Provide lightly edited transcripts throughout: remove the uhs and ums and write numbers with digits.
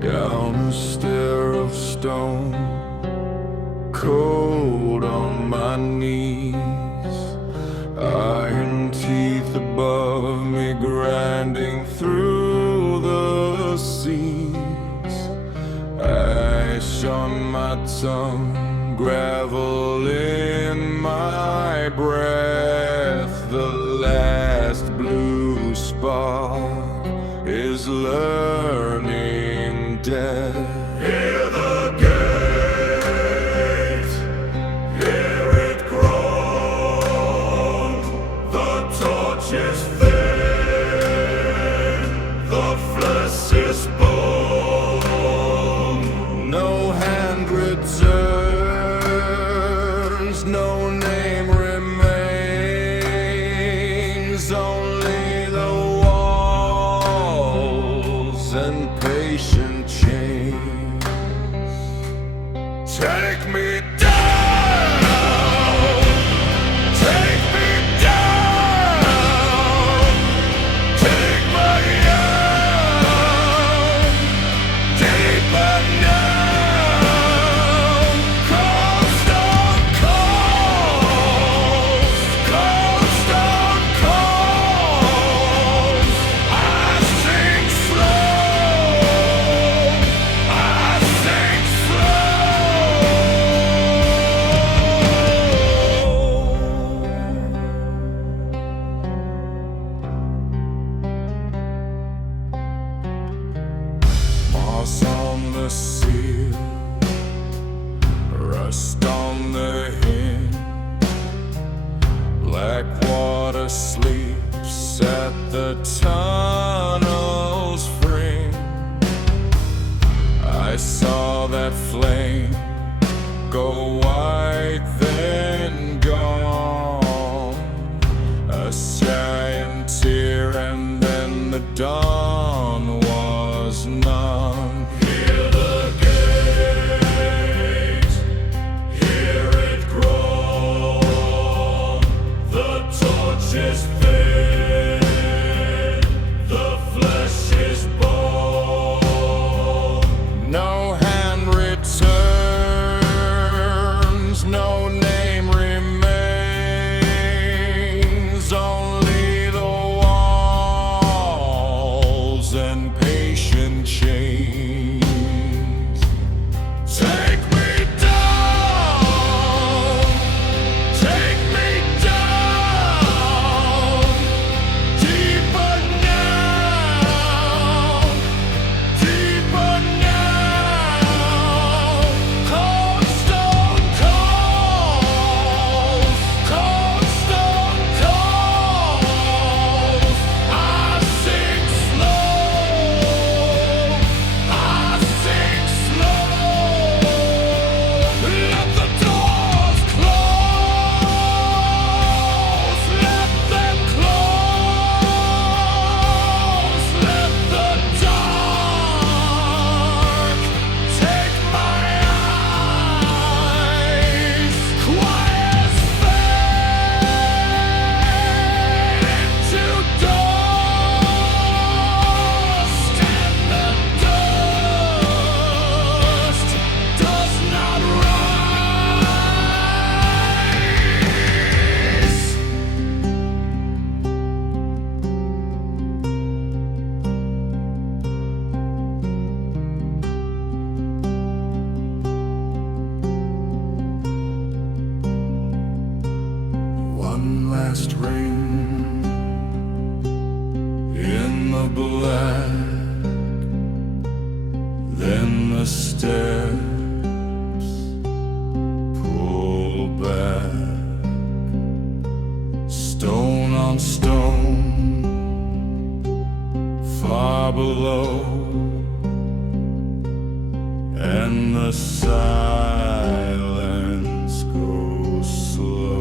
down a stair of stone, cold on my knees, iron teeth above me grinding through the seas, ash on my tongue, gravel in my breath. The last blue spark is learning death. Hear the gate, hear it groan. The torch is thin, the flesh is bone. No hand returns, no name remains, only the walls and patient chains. Take me down, take me down, take me down, deeper now. Coast on coast, coast on coast. I sink slow, I sink slow. Moss on the seal, rust on the hinge, black water sleeps at the tunnel's fringe. I saw that flame go white, then gone. A giant tear, and then the dawn was none. Hear the gate, hear it groan. The torch is thin, the flesh is bone. No hand returns, no name remains, only the walls and patient chains. Take me down, take me down, deeper now, deeper now. Coast on coast, coast on coast. I sink slow, I sink slow. Let the doors close, let them close. Let the dark take my eyes. Quiet fade into dust, and the dust does not rise. One last ring in the black, then the steps pull back, stone on stone, far below, and the silence goes slow.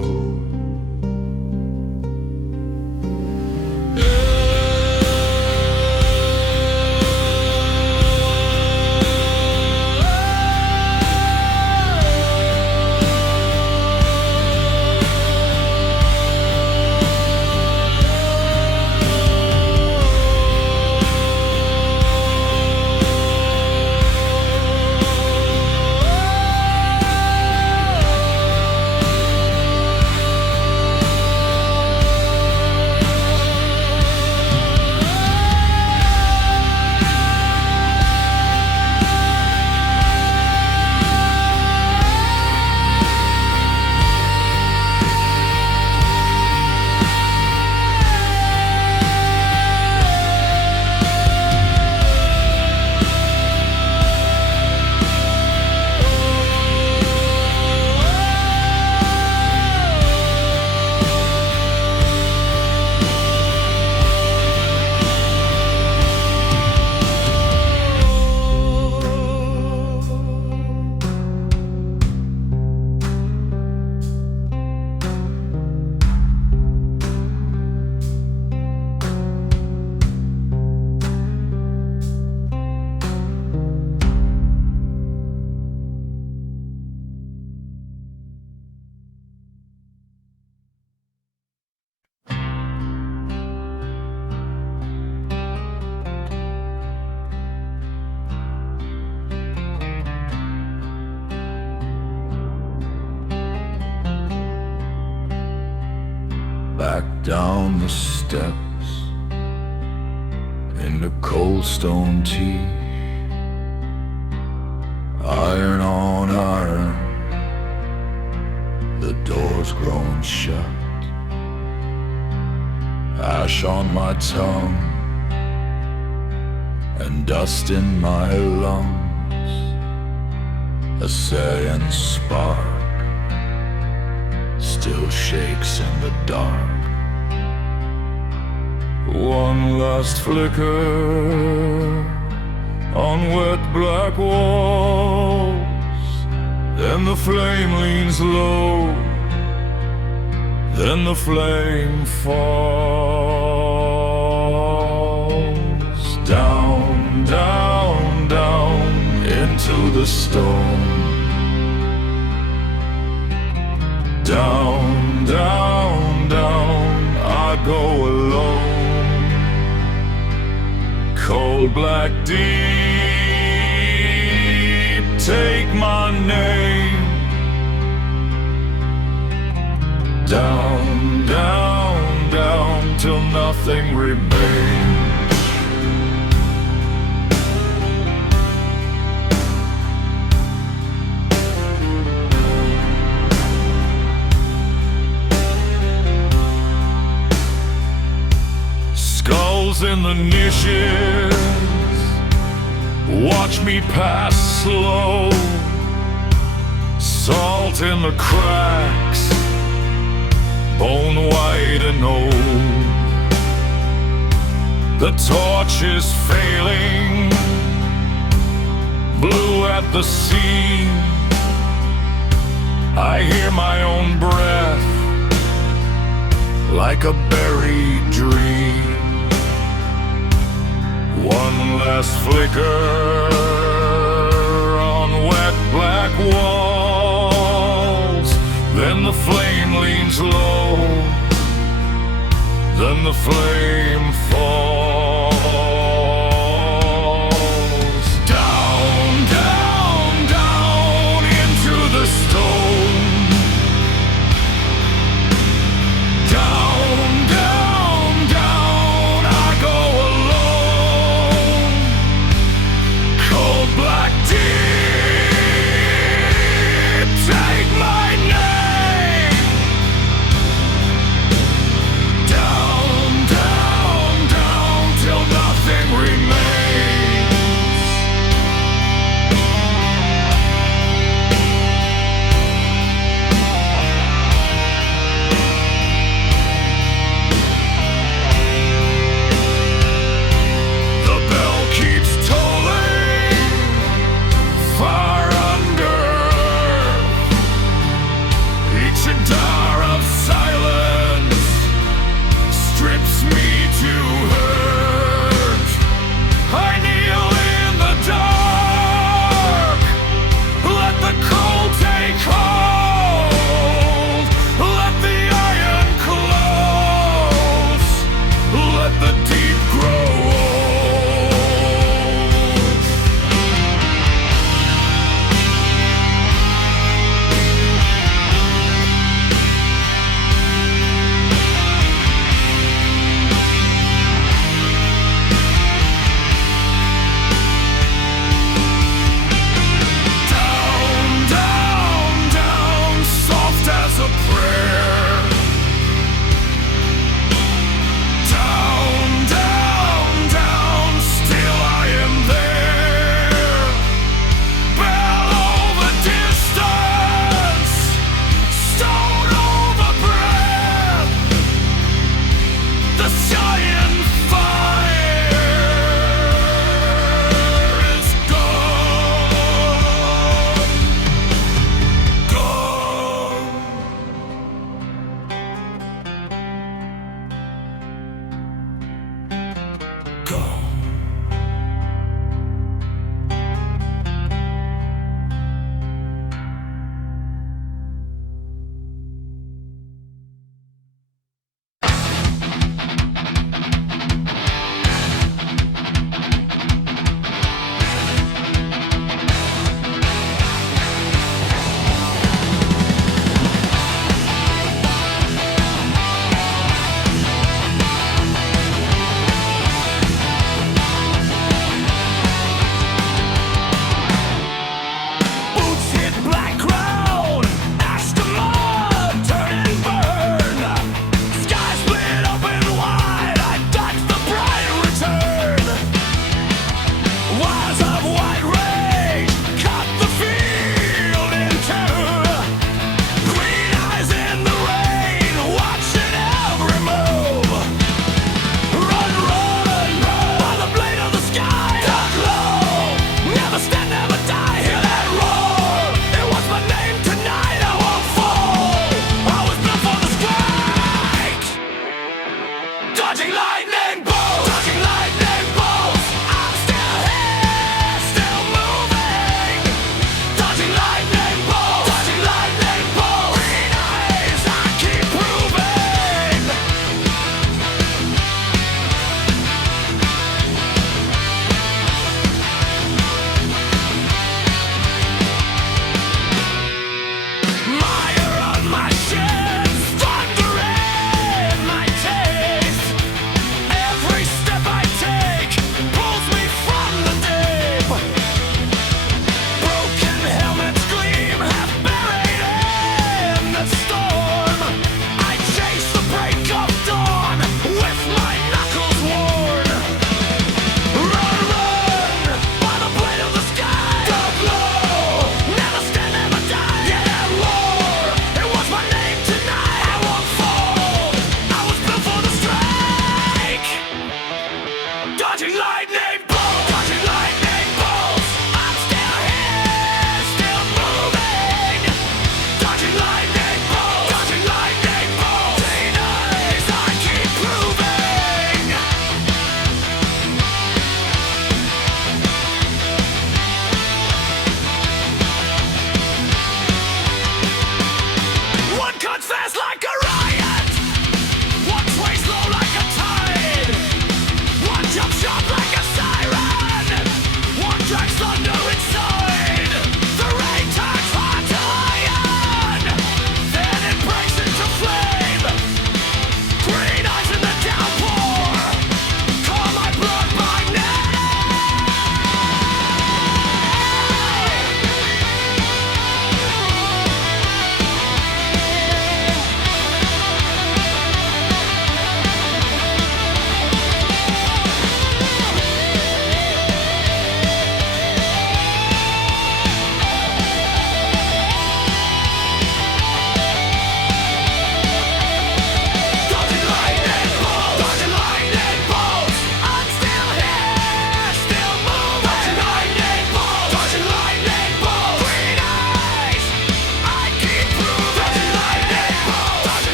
down the steps into cold stone tea, iron on iron, the door's grown shut, ash on my tongue and dust in my lungs, a saying spark still shakes in the dark. One last flicker on wet black walls, then the flame leans low, then the flame falls down, down, down into the stone. Down, down, down, I go alone. Cold black deep, take my name. Down, down, down, till nothing remains. In the niches, watch me pass slow. Salt in the cracks, bone white and old. The torch is failing, blue at the seam. I hear my own breath like a buried dream. One last flicker on wet black walls, then the flame leans low, then the flame falls. Down, down, down into the stone. Down, down, down, I go alone. Cold black deep, take my name. Down, down, down, till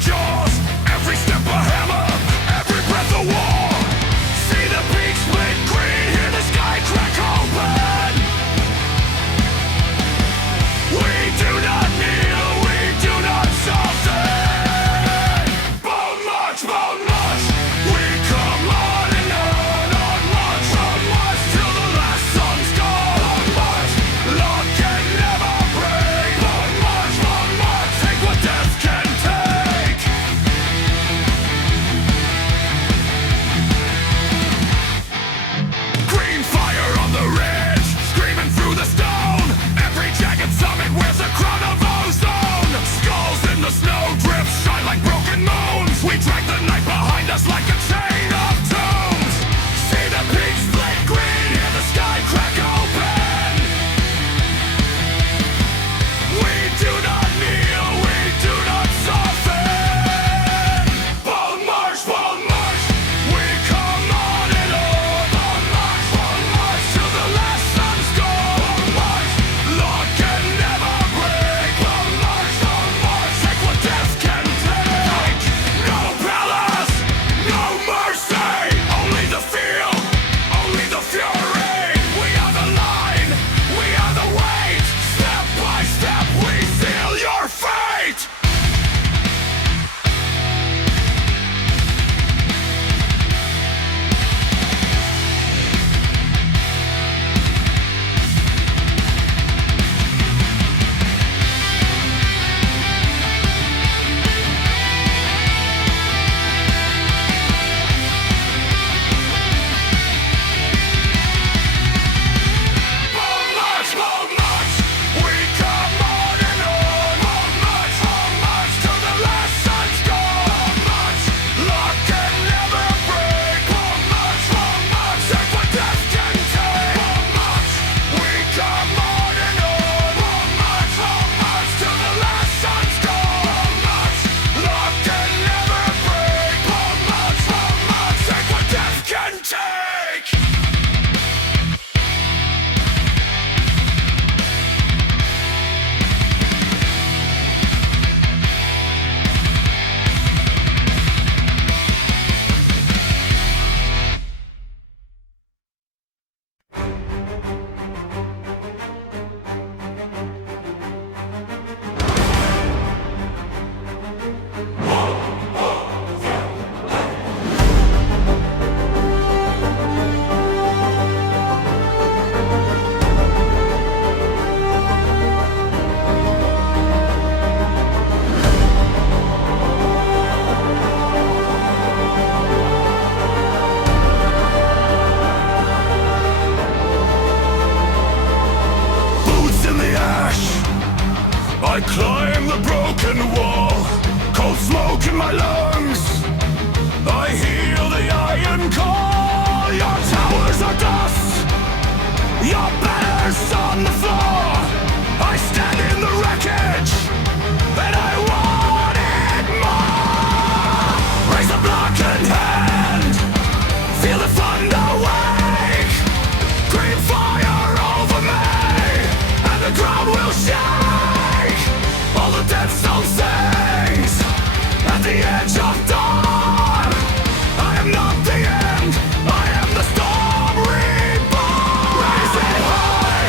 jaws. Every step a hammer, every breath a war. See the peak split green, hear the sky crack open. We do not kneel, we do not soften. Bone march, we come on and on march. From march till the last sun's gone. On march, lock can never break. On march, take what death can take. Green fire on the ridge, screaming through the stone. Every jagged summit wears a crown of ozone. Skulls in the snow drifts shine like broken moons. We drag the night behind us like a chain of tombs. See the peak split green, hear the sky crack open. We do not kneel, we do not soften. Bone march, we come on and on march till the last sun's gone. March, Lord can never break. Bone march, take what death can take. No palace, no mercy, only the field, only the fury. We are the line, we are the weight. Step by step we seal your fate. Bone march, we come on and on march till the last sun's gone. March, lock can never break. Bone march, take what death can take. March, we come on and on march till the last sun's gone. March, lock can never break. Bone march, take what death can take. Boots in the ash, I climb the broken wall. Cold smoke in my lungs, I hear the iron call. Your towers are dust, your banners on the floor. I stand in the wreckage, and I want it more. Raise a blackened hand, feel the thunder wake. Green fire over me, and the ground will shake. All the dead soul sings at the edge of dawn. I am not the end, I am the storm reborn. Raise it high,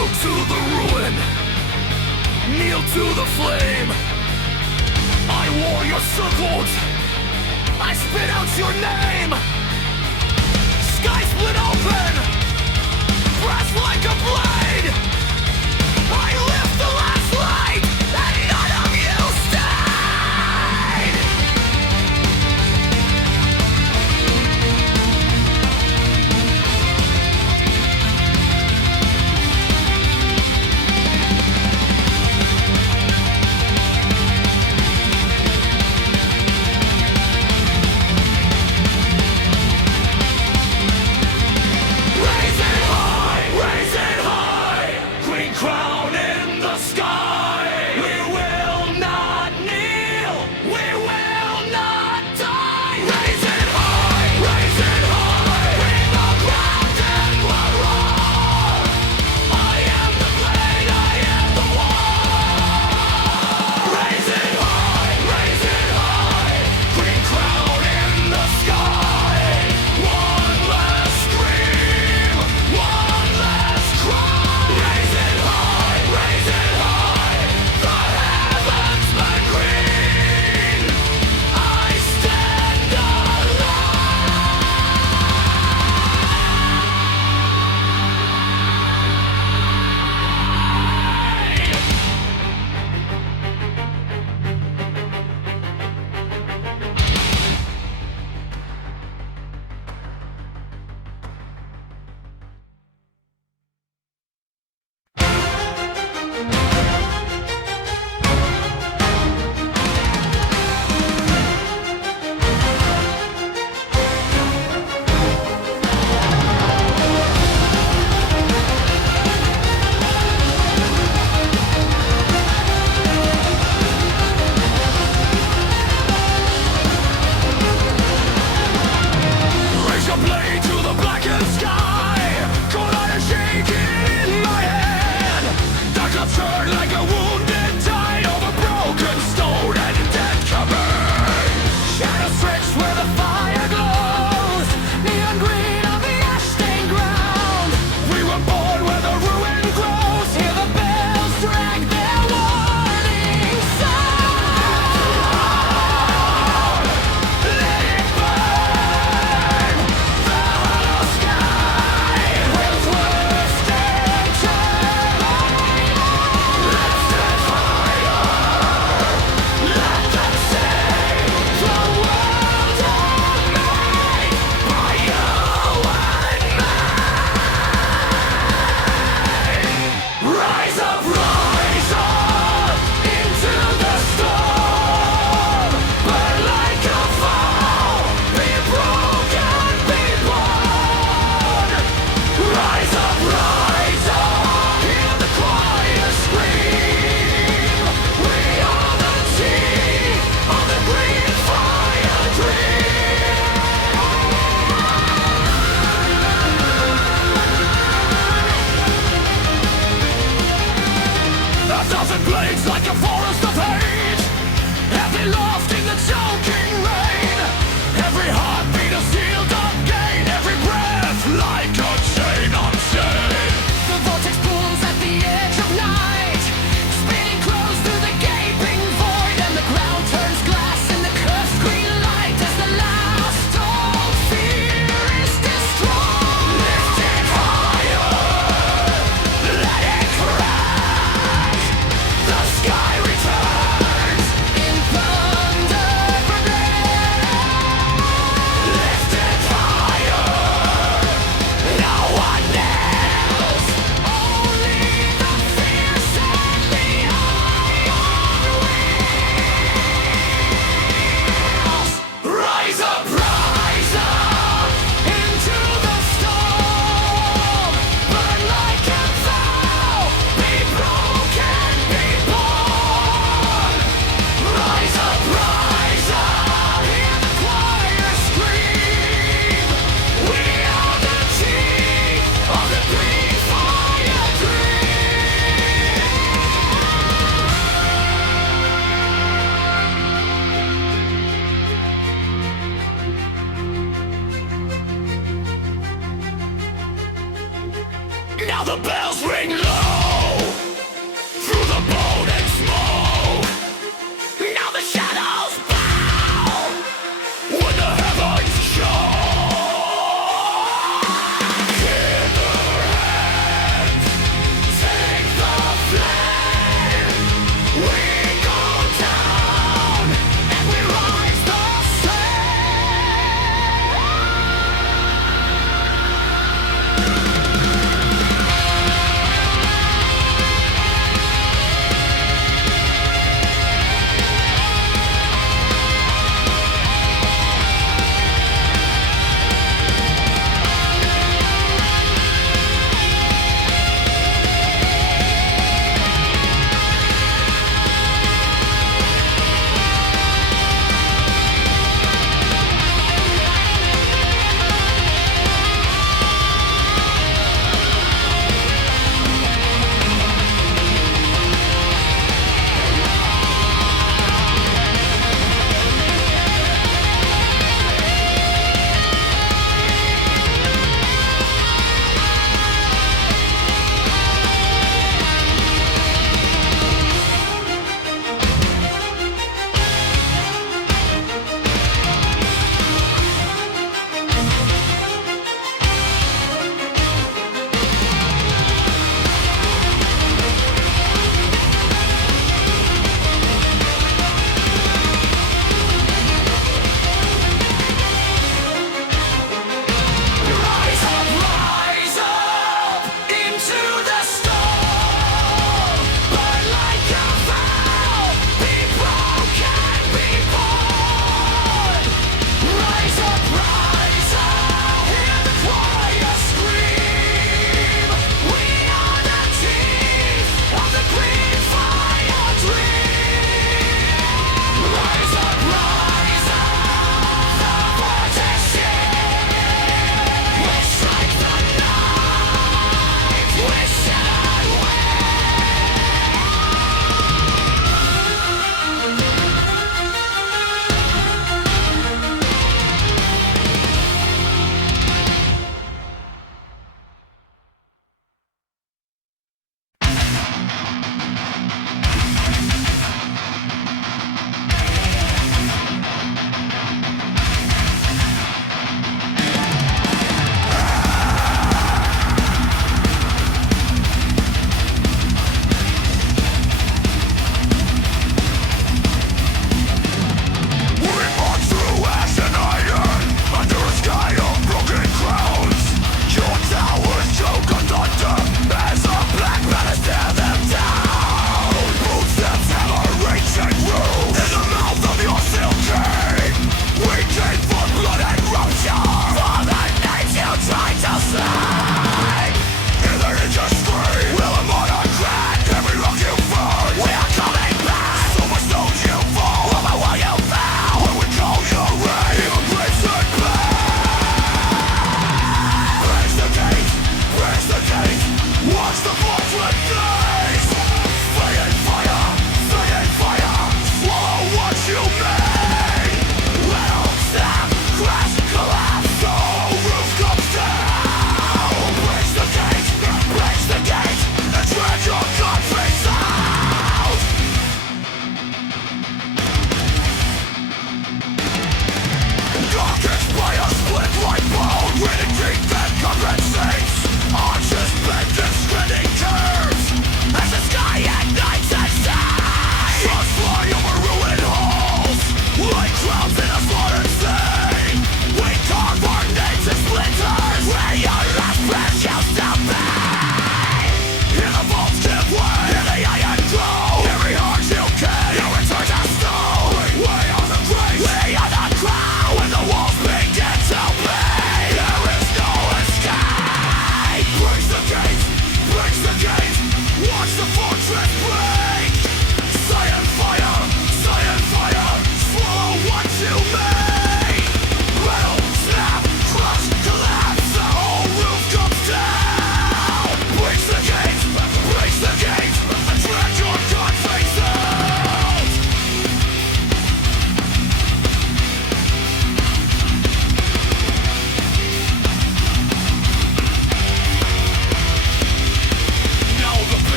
Kneel to the ruin, kneel to the flame. I warrior circled, I spit out your name. Sky split open, brass like a blade. I lift the last light, and none of you stayed. Raise it high, green crown in the sky. We will not kneel, we will not die. Raise it high, bring the ground and we'll roar. I am the blade, I am the war. Raise it high, green crown in the sky. One last scream, one last cry. Raise it high, the heavens burn green. I stand alive. Raise your blade to the blackened sky. Cold iron shaking in my hand. Dark clouds turn like a wounded tide over broken stone and dead cover. Shadows stretch where the fire glows. Neon green on the ash-stained ground. We were born where the ruin grows. Hear the bells drag their warning sound. Let it burn. The hollow sky will twist and turn. Let's stand higher. Let them say the world are made by you and me. Rise up into the storm. Burn like a vow. Be broken, be born. Rise up, hear the choir scream. We are the team of the green fire dream. 1,000 blades like a forest of hate. Heavy loft in the choking rain. Every heartbeat a sealed up gate. Every breath like a chain on chain. The vortex booms at the edge of night, spinning close through the gaping void. And the ground turns glass in the cursed green light as the last old fear is destroyed. Lift it higher, let it crack. The sky returns in thunder for grace. Lift it higher, no one else. Only the fierce and the iron wheels. Rise up into the storm. Burn like a vow. Be broken, be born. Rise up, hear the choir scream. We are the team of the green fire dream. Now the bells ring low.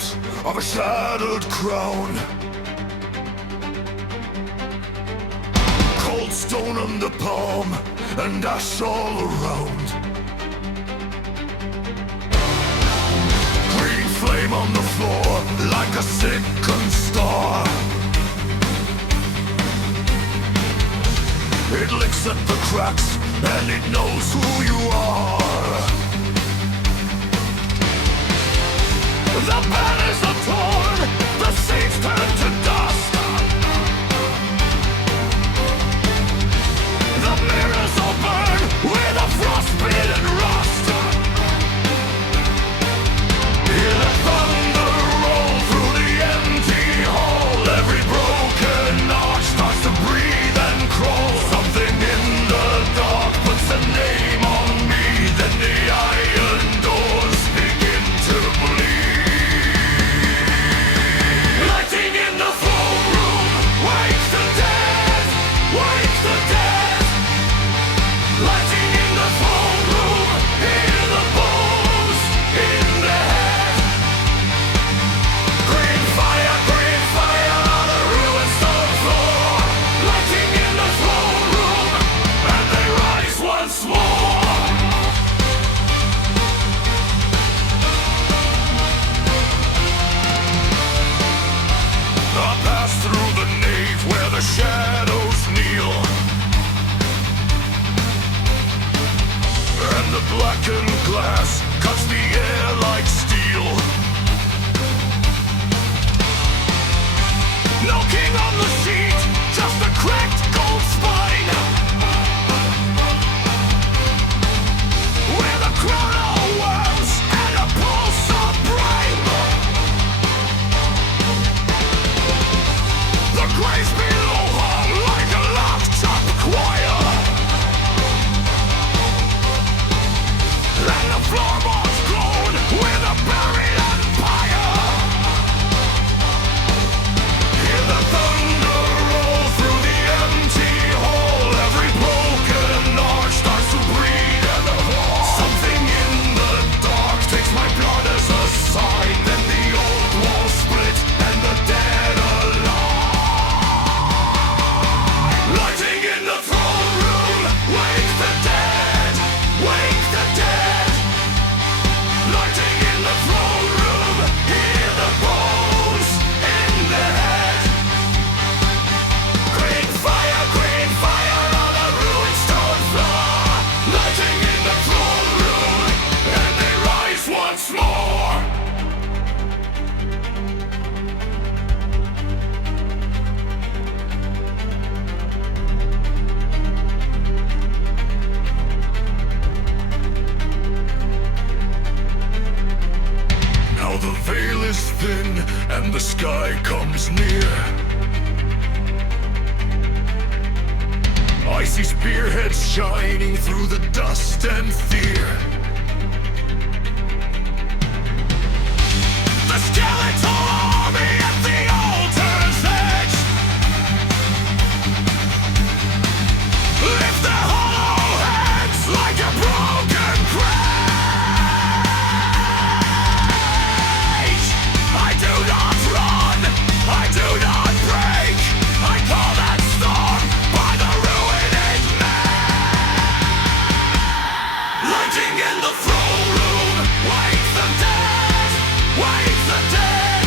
cult of a shattered crown. Cold stone on the palm and ash all around. Green flame on the floor like a sickened star. It licks at the cracks and it knows who you are. The banners are torn, the seats turn to dust. The mirrors all burn with a frostbitten rust. Hear the thunder roll through the empty hall. Every broken arch starts to breathe and crawl. Something in the dark puts a name on me. Then the iron doors begin to bleed. Lighting in the throne room, wake the dead, wake the dead. Lighting in the throne room, hear the bones in the head. Green fire, the ruined stone floor. Lighting in the throne room, and they rise once more. I pass through the nave where the shadows kneel, and the blackened glass cuts the air like steel. No king on the seat, just a cracked gold spine, with a crown of worms and a pulse of brine. The graves below hung like a locked-up choir, and the floorboards glowed with a buried empire. Hear the thunder roll through the empty hall. Every broken arch starts to breathe and fall. Something in the dark takes my blood as a sign. Then the old walls split and the dead align. Lighting in the throne room, wake the dead, wake the dead. Lighting in the throne room, hear the bones in the head. Green fire on a ruined stone floor. Lighting in the throne room, and they rise once more. Now the veil is thin and the sky comes near. I see spearheads shining through the dust and fear. The skeletal army at the altar's edge lift their hollow heads like a broken cage. I do not run, I do not break. I call that storm by the ruined man. Lighting in the throne room, wake the dead, wake the dead.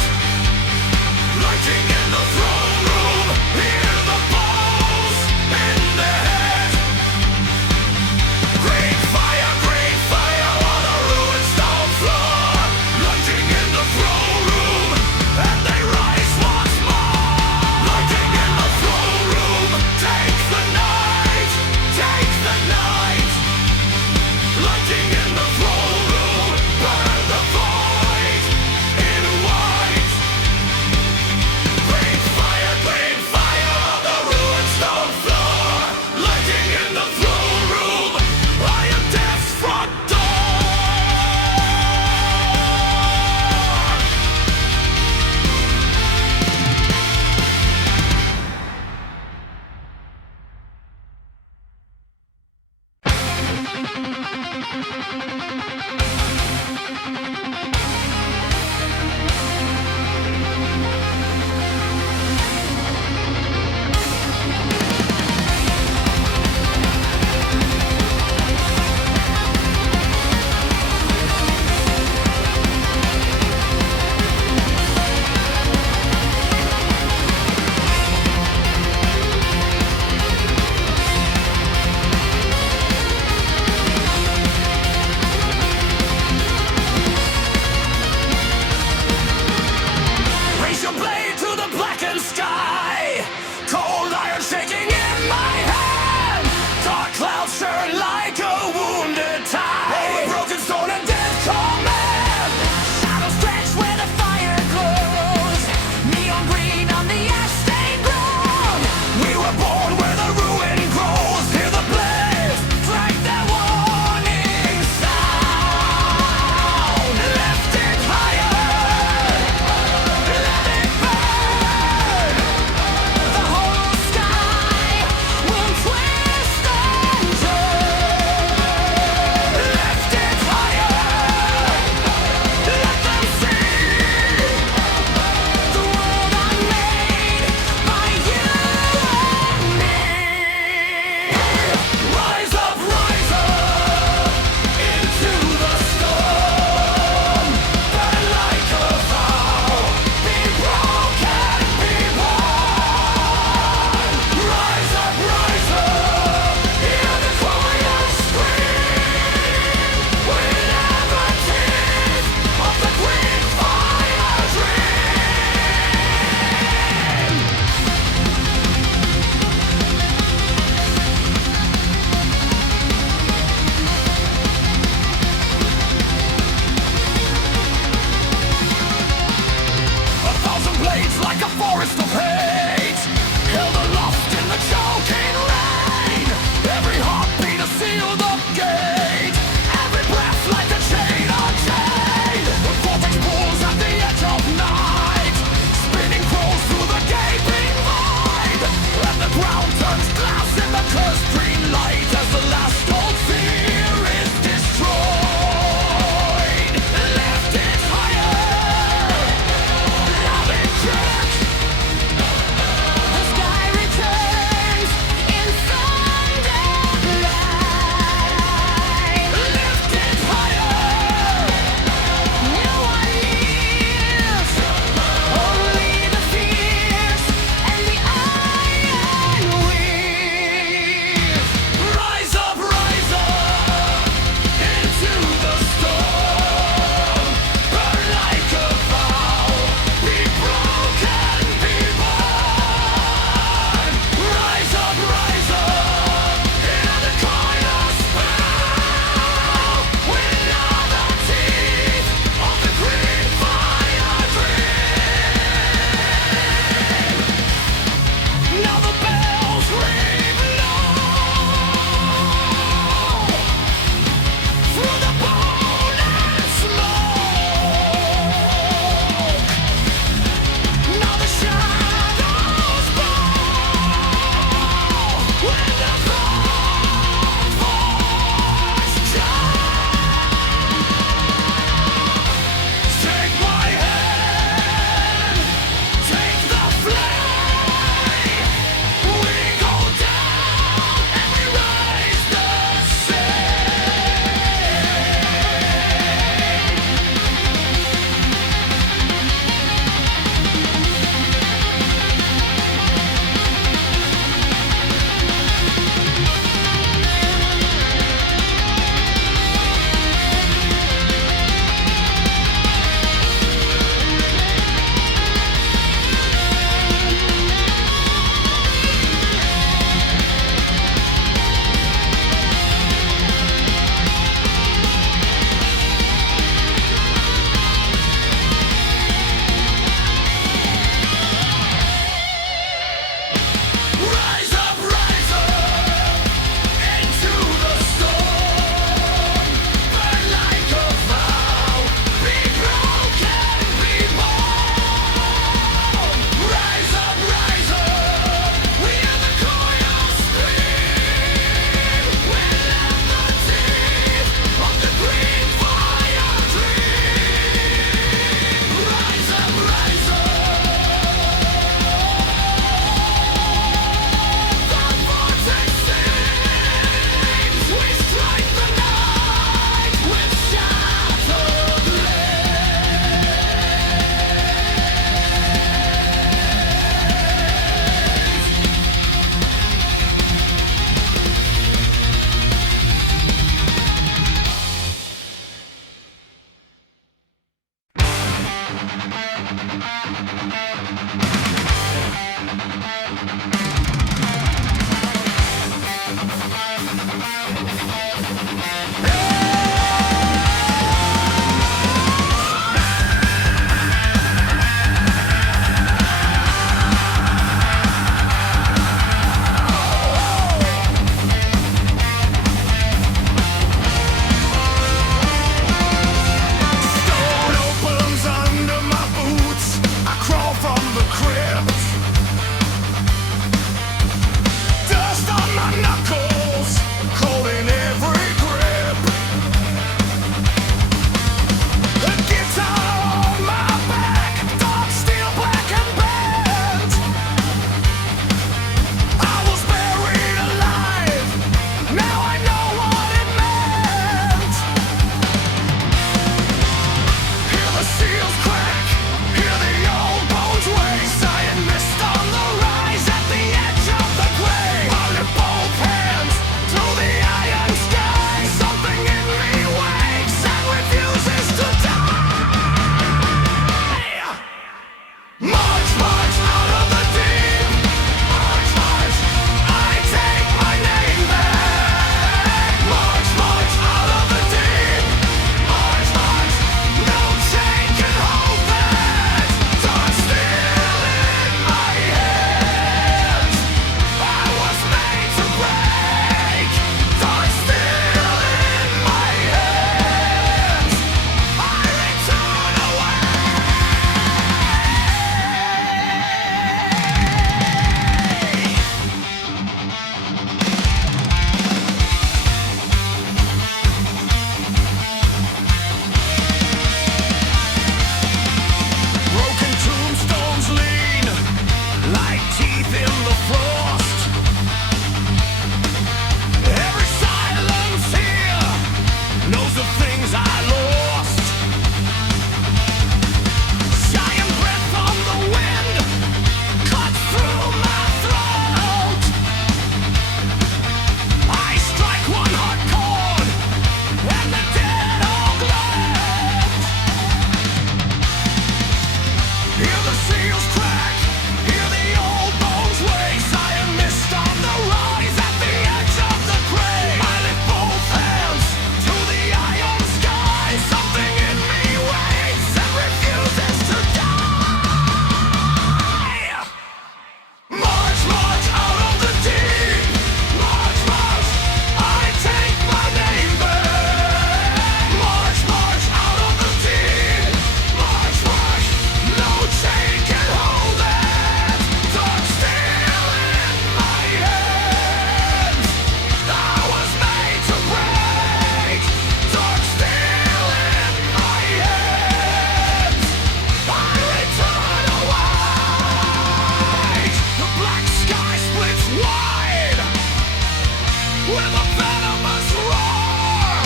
with a venomous roar.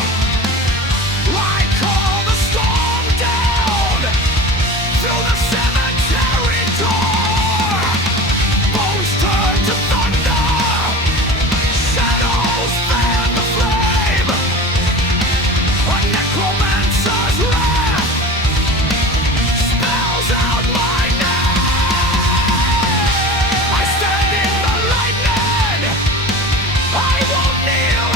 I call the storm down through the cemetery door. Bones turn to thunder, shadows fan the flame. A necromancer's wrath spells out my name. I stand in the lightning, I won't kneel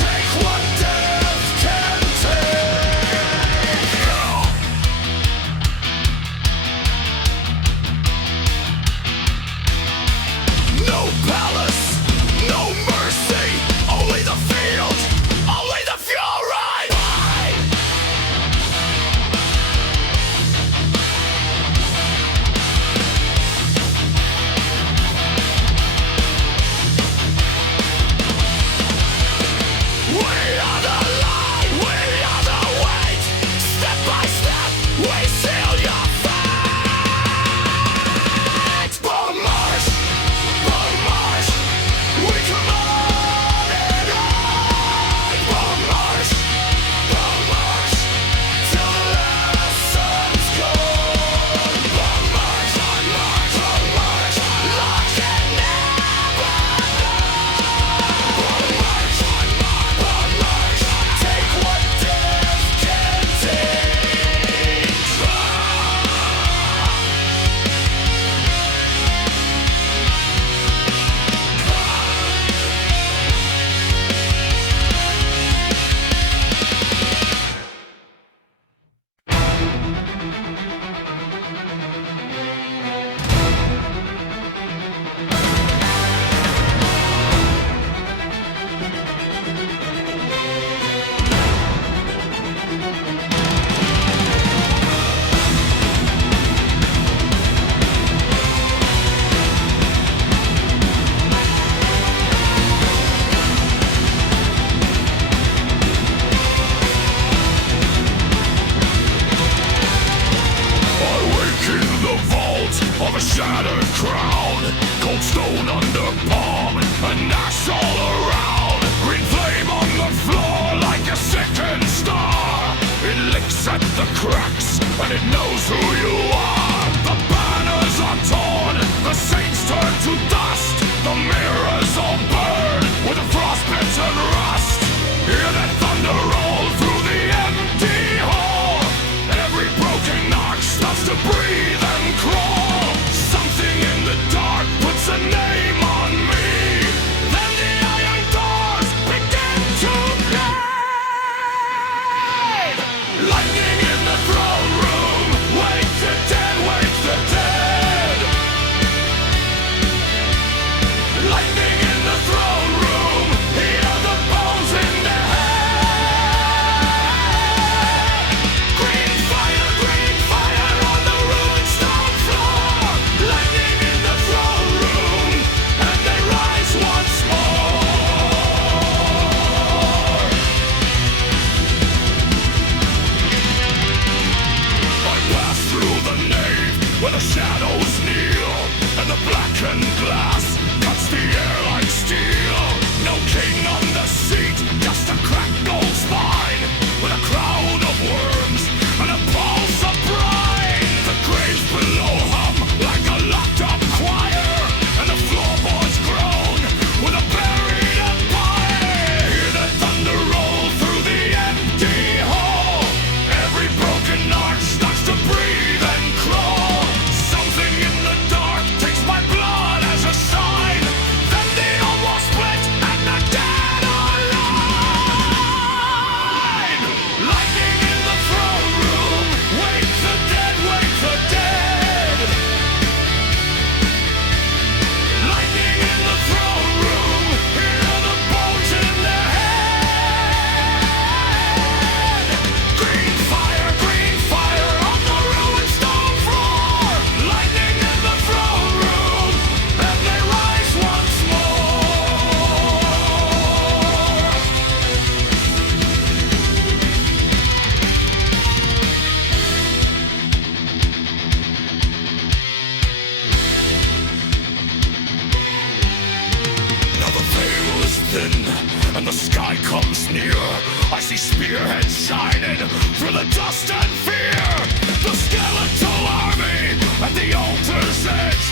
Take what death can take. and it knows who you are. The banners are torn, the saints turn to dust, the mirrors all burn with a frostbite and rust. Hear that thunder roll through the empty hall. Every broken arch starts to breathe and crawl. Something in the dark puts a name on me. Then the iron doors begin to glide. Lightning in the throne room. Wake the dead, wake the dead. Lightning in the throne room. Hear the bones in their head. Green fire on the ruined stone floor. Lightning in the throne room, and they rise once more. I pass through the nave where the shadows kneel, and the blackened glass cuts the air like steel. No king on the seat, just a cracked gold spine with a crown of worms and a pulse of brine. The graves below hum like a locked up choir, and the floorboards groan with a buried empire. Hear the thunder roll through the empty hall. Every broken arch starts to breathe and crawl. Something in the dark takes my blood as a sign. Then they almost split and the dead are alive. Lightning in the throne room. Wake the dead, wake the dead. Lightning in the throne room. Hear the bones in their head. Green fire on the ruined stone floor. Lightning in the throne room, and they rise once more. Now the veil is thin, and the sky comes near. I see spearheads shining through the dust and fear. The skeletal army at the altar's edge